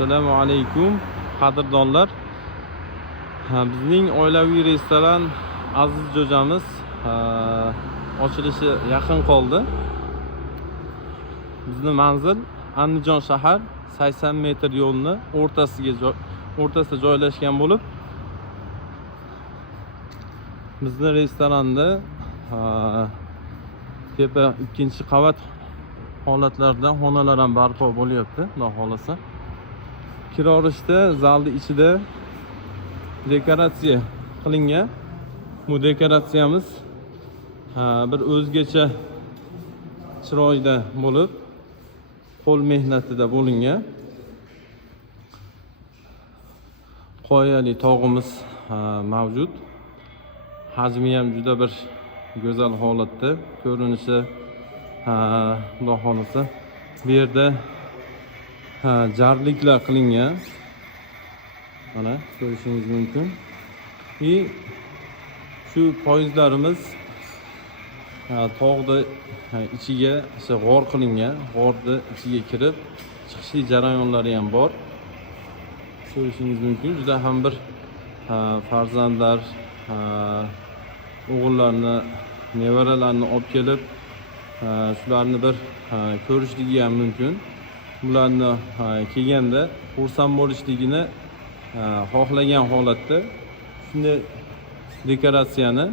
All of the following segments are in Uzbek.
Assalomu alaykum qadrdonlar. Bizning oilaviy restoran Aziz jo'jamiz ochilishi yaqin qoldi. Bizning manzil Andijon shahar 80 metr yo'lni o'rtasida joylashgan bo'lib, bizning restoranda tepa 2-qavat holatlarda xonalar ham barpo bo'lyapti, xudo xolasa. Kira olishda zalning ichida dekoratsiya qilingan. Bu dekoratsiyamiz bir o'zgacha chiroyda bo'lib, qo'l mehnatida bo'lingan. Qoyali tog'imiz mavjud. Hajmi ham juda bir go'zal holatda, ko'rinishi xudo xolasa. Bu yerda jarliklar qilingan. Mana ko'rishingiz mumkin. Shu poyizlarimiz tog'da ichiga g'or qilingan. G'orni ichiga kirib chiqishli jarayonlari ham bor. Ko'rishingiz mumkin. Juda ham bir farzandlar o'g'illarni, nevaralarni olib kelib shularni bir ko'rishligi ham mumkin. Bularni kelganda xursand bo'lishligini xohlagan holatda shunday dekoratsiyani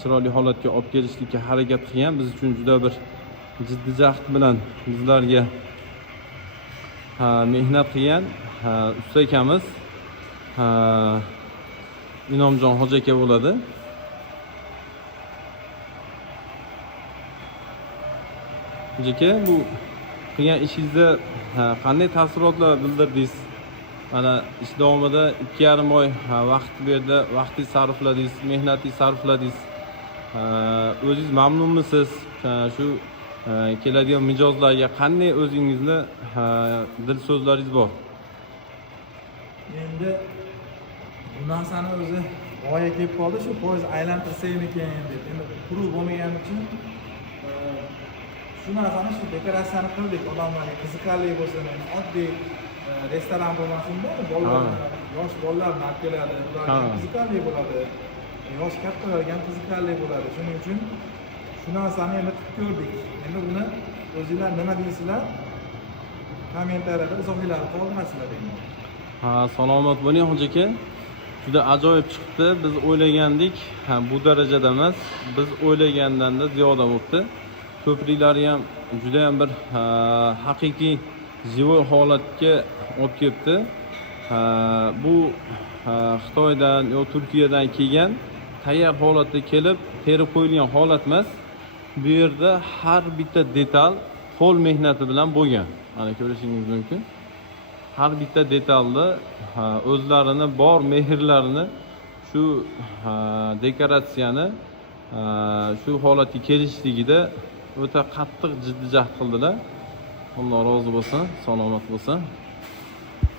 chiroyli holatga olib kelishlikka harakat qilgan. Biz uchun juda bir jiddiy jahd bilan bizlarga mehnat qilgan usta akamiz Inomjon hoji aka bo'ladi. Hoji aka, bu qilgan ishingizda qanday taassurotlar bildirdingiz? Mana ish davomida 2,5 oy vaqt bu yerda vaqtingiz sarfladingiz, mehnatingiz sarfladingiz. O'zingiz mamnunmisiz? Shu keladigan mijozlarga qanday o'zingizni dil so'zlaringiz bor? Endi bu narsani o'zi g'oya kelib qoldi, shu poyez aylantirsaymikan deb. Endi quruq bo'lmagani uchun shu narsani, shu dekoratsiyani qildik, odamlarga qiziqarli bo'lsin, oddiy restoran bo'lmasin-da, bolalar, yosh bolalar olib keladi, ularga qiziqarli bo'ladi. Yosh kattalarga ham qiziqarli bo'ladi. Shuning uchun shu narsani endi qilib ko'rdik. Endi buni o'zingizlar nima deysizlar? Kommentariyada izohlarni qoldirasizlar deyman. Salomat bo'ling hoji aka. Juda ajoyib chiqdi. Biz o'ylagandik, bu darajada emas. Biz o'ylagandan-da ziyoda bo'ldi. Ko'priklari ham juda ham bir haqiqiy jivo holatga olib kelibdi. Bu Xitoydan yo Turkiyadan kelgan tayyor holatda kelib, terib qo'yilgan holat emas. Bu yerda har bitta detal qo'l mehnati bilan bo'lgan. Mana ko'rishingiz mumkin. Har bitta detalni o'zlarini bor mehrlarini shu dekoratsiyani shu holatga kelishligida o'ta qattiq jiddiy jahd qildilar. Alloh rozi bo'lsin, salomat bo'lsin.